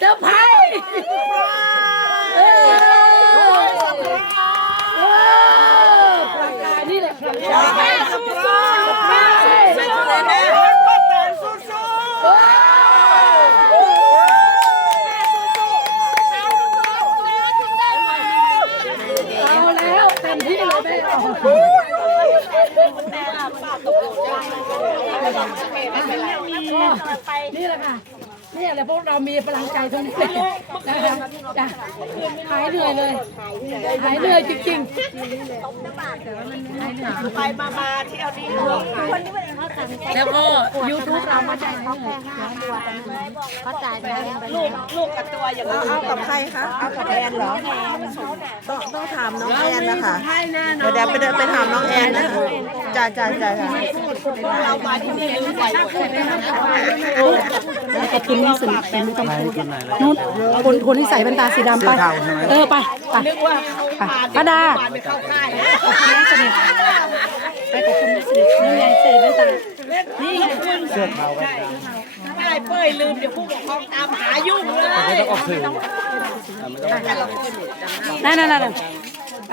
เซอร์ไพรส์เออเออประกาศนี่แหละประกาศเซอร์ไพรส์เซอร์ไพรส์เอาแล้วเต็มที่เลยแม่นี่แหละค่ะ นี่แหละพวกเรามีพลังใจเท่านี้นะคะจ้ะหายเหนื่อยเลยหายเหนื่อยจริงไปมามาเที่ยวนี่รวมๆแล้วก็ยูทูบเรามาได้ลูกลูกกับตัวอย่างเอาเอากับใครคะ เอากับแอนเหรอ ต้องต้องถามน้องแอนนะคะเดี๋ยวเดี๋ยวไปเดินไปถามน้องแอนนะจ้าจ้าจ้าค่ะ เรามาที่นี่ลืมไปหมดเลยนะไอ้คุณนี่สนิทเป็นไม่ต้องพูดนู้นคนคนที่ใส่แว่นตาสีดำไป เออไปไปนึกว่าไปป้าดาไปเข้าค่ายคนนี้สนิทไปกับคนนี้สนิทนี่ไงใส่แว่นตานี่ไงค่ายเป้ยลืมเดี๋ยวผู้ปกครองตามหายุ่งเลยนั่นนั่นนั่นไป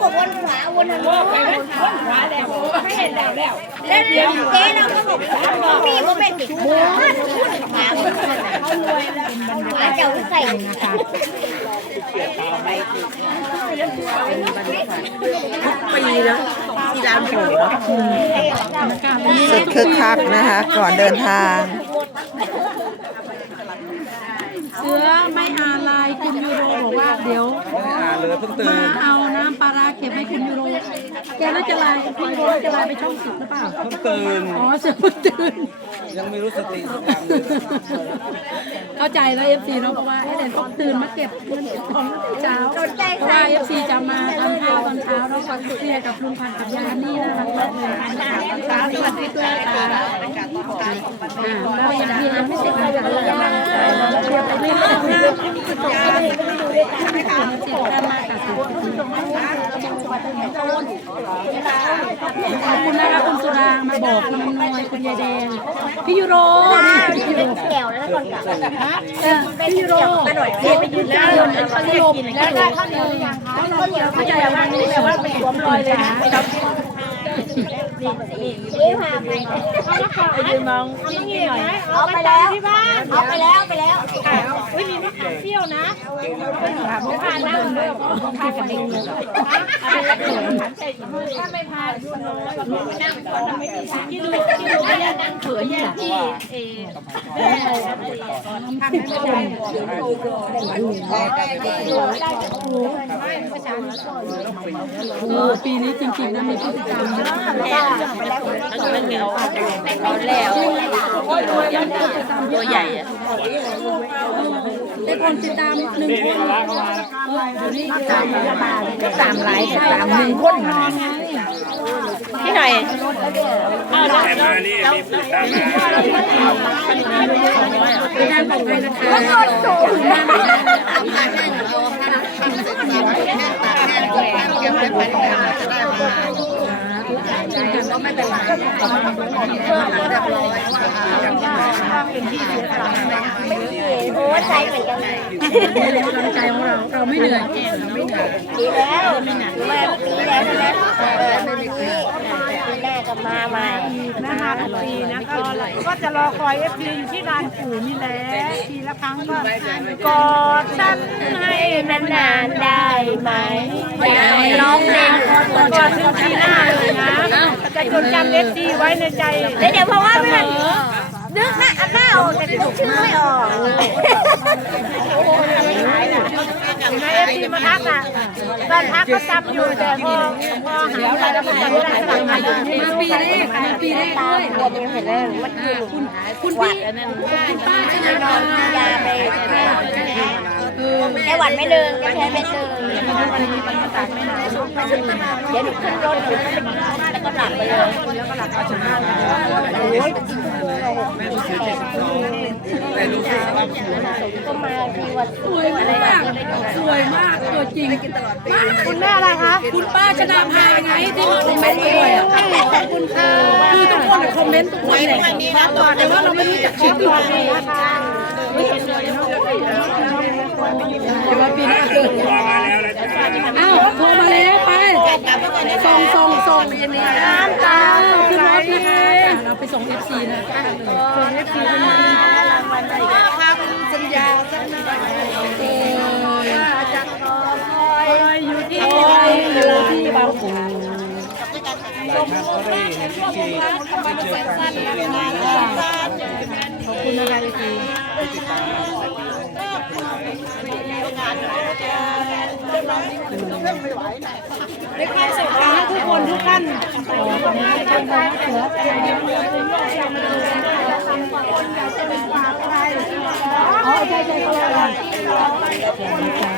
กแล้วบอกวนขวาวนทางโน้นวนขวาแล้วไม่เห็นแล้วแล้วแล้วเดี๋ยวเจ๊เราก็บอกพี่ก็เป็นติดหมูวนขวาวนเขารวยแล้วขวาเจ้าใส่ปีนะที่ร้านผมเนาะสุดคึกคักนะคะ ก่อนเดินทาง เสือไม่อ่านไลน์คุณยูโรบอกว่าเดี๋ยวอ่าเลยเพิ่งตื่มานเอาน้ำปลาร้าเก็บให้คุณยูโร แกน่าจะไลน์คุณยูโรน่าจะไลน์ไปช่องสิบหรือเปล่า เพิ่งตื่นอ๋อเสือเพิ่งตื่น ยังไม่รู้สติสตังค์เลยเข้าใจแล้วเอฟซีเนาะเพราะว่าไอ้เด่นต้องตื่นมาเก็บเงินเก็บของตั้งแต่เช้าเพราะว่าเอฟซีจะมาทานข้าวตอนเช้าแล้วก็เคลียร์กับลุงพันธ์กับยายนี่นะคะมากเลยนะคะสวัสดีค่ะ อ่าแล้วอย่างที่เราไม่ใช่ใครจะเลยเคลียร์ไปเรื่อยๆจิตตามมาตัดสินขอบคุณนะคะคุณสุรางมาบอกคุณน้อยคุณยายแดงพี่ยูโรนี่พี่ยูโรแก้วแล้วคนกลับพี่ยูโรกระโดดเทียไปยืนแล้วเขาเรียกแล้วได้ข้าวเหนียวหรือยังคะข้าวเหนียวเขาจะยังไม่แบบว่าเป็นสวมรอยเลยนะ นี่พาไปยืนมองนี่หน่อยเอาไปแล้วพี่บ้าเอาไปแล้วไปแล้วอุ้ยมีมะขามเปรี้ยวนะไม่พานั่งด้วยพากับเด็กเลยถ้าไม่พาดูน้อยนั่งก่อนไม่ดีกินลูกกินลูไม่ได้นั่งเผยอย่างที่ เอโอ้ปีนี้จริงๆนะมีพฤติกรรมเยอะมากเลยเอาแล้วตัวใหญ่อะได้คนติดตามหนึ่งคนเออเดี๋ยวนี้ตามมาตามหลายตามหนึ่งคนพี่หน่อยเป็นงานของใครนะคะ ไม่เป็นไรโอ้ใจเหมือนกันนี่แหละกำลังใจของเราเราไม่เหนื่อยเราไม่เหนื่อยดีแล้วดีแล้วใช่ไหมเออปีนี้ปีแร จะมาใหม่นะมาทุกปีนะก็ก็จะรอคอยเอฟซีอยู่ที่ลานปู่นี่แหละทีละครั้งก็กอดฉันให้นานๆได้ไหมร้องเพลงกอดฉันทีหน้าเลยนะจะจดจำเอฟซีไว้ในใจเดี๋ยวเพราะว่าไม่ได้นึกหน้าอันหน้าออกแต่นึกชื่อไม่ออก ในเอฟซีมาทักอะตอนทักก็จำอยู่แต่พอพอหาอะไรแล้วก็จำไม่ได้หลังมาอยู่ที่มาปีแรกมาปีแรกด้วยบวมยังเห็นเลยมันคือคุณพี่คุณป้าชนะนอนยาไปแค่หวัดไม่เดินก็แพ้ไม่เดินเดี๋ยวหนูขึ้นรถหนูแล้วก็หลับไปเลยแล้วก็หลับไปถึงบ้านโอ้ย ก็มาทีวันสวยมากสวยมากตัวจริงมากคุณแม่อะไรคะคุณป้าชนะพาไงที่มาคอมเมนต์บ่อยๆอะขอบคุณค่ะคือทุกคนอะคอมเมนต์ทุกคนเลยแต่ว่าเราไม่รู้จักชื่อตัวเองนะคะแต่ว่าปีหน้าเกิดอ้าวโทรมาแล้วไป ส่งส่งส่งเย็นนี้น้ำตาขึ้นรถนะคะเราไปส่งเอฟซีนะส่งเอฟซีนะคำสัญญาสัญญาอยู่ที่อยู่ที่บางปูนะครับก็ได้เห็นพิธีที่เจอกันที่เป็นงานขอบคุณนะคะพี่ ในความสุขของทุกคนทุกท่านอ๋อใช่ใช่เขาเลย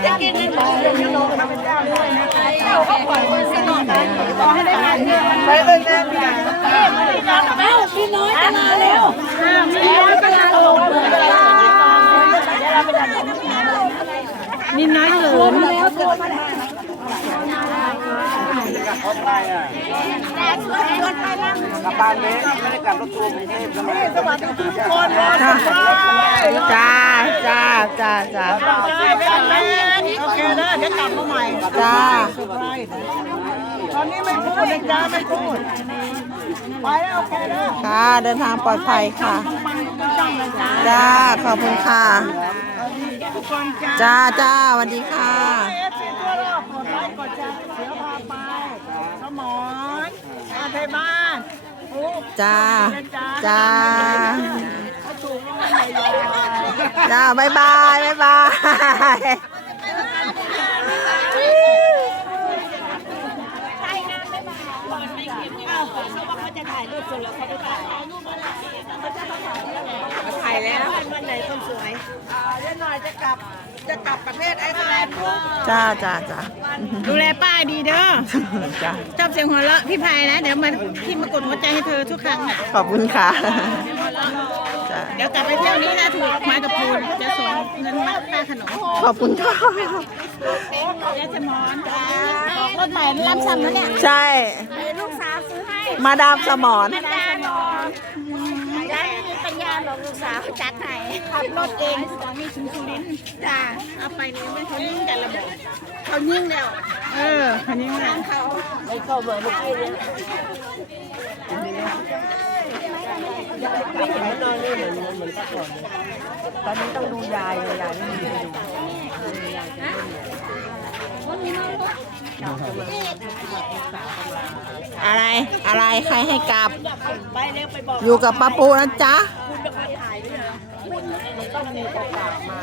จะกินในหม้อเรื่องน้องเป็นเจ้าด้วยนะเราก็ปล่อยมันสนุกกันขอให้ได้งานเงินไปเลยแม่พี่เอ้าพี่น้อยจะลาแล้วพี่น้อยจะลาลงเลย มิ นน้อยเขินมาแล้วโทรมาแล้วกลับเขาไปอะกลับบ้านเล็กไม่ได้กลับรถทัวร์กรุงเทพใช่ไหมสวัสดีทุกคนจ้าจ้าจ้าจ้าโอเคเด้อเดี๋ยวกลับมาใหม่จ้าตอนนี้ไม่พูดนะจ๊ะไม่พูดไปแล้วโอเคเด้อค่ะเดินทางปลอดภัยค่ะจ้าขอบคุณค่ะ จ้าจ้าสวัสดีค่ะเอฟซีตัวรอบกดไลค์กดแชร์เสือพาไปสมอนอาไทยบ้านปุ๊บจ้าจ้าจ้าบายบายบาย บายถ่ายแล้ววันไหนคนสวยเดี๋ยวหน่อยจะกลับจะกลับประเทศไอ้ไทยปุ๊บจ้าจ้าจ้าดูแลป้าดีเด้อจ้าชอบเสียงหัวเราะพี่พายนะ เดี๋ยวมันพี่มากดหัวใจให้เธอทุกครั้งอะขอบคุณค่ะจ้าเดี๋ยวกลับไปเที่ยวนี้นะถูกไม้กับพูนจะส่งเงินมาค่าขนมขอบคุณค่ะยายสมอนรถใหม่รับซ้ำแล้วเนี่ยใช่ มาดามสมอนดาหนอนยายมีปัญญาหรอกลูกสาวจัดให้ขับรถเองสามีถึงสุรินทร์จ้าเอาไปนี่ไม่เขายิ่งกันระบบเขายิ่งแล้วเออเขายิ่งแล้วเขาไอ้ก็เบอร์เมื่อกี้เนี่ยตอนนี้ต้องดูยายยายไม่มีใครดู อะไรอะไรใครให้กลับอยู่กับป้าปูนะจ๊ะไม่นต้องมีโอกามา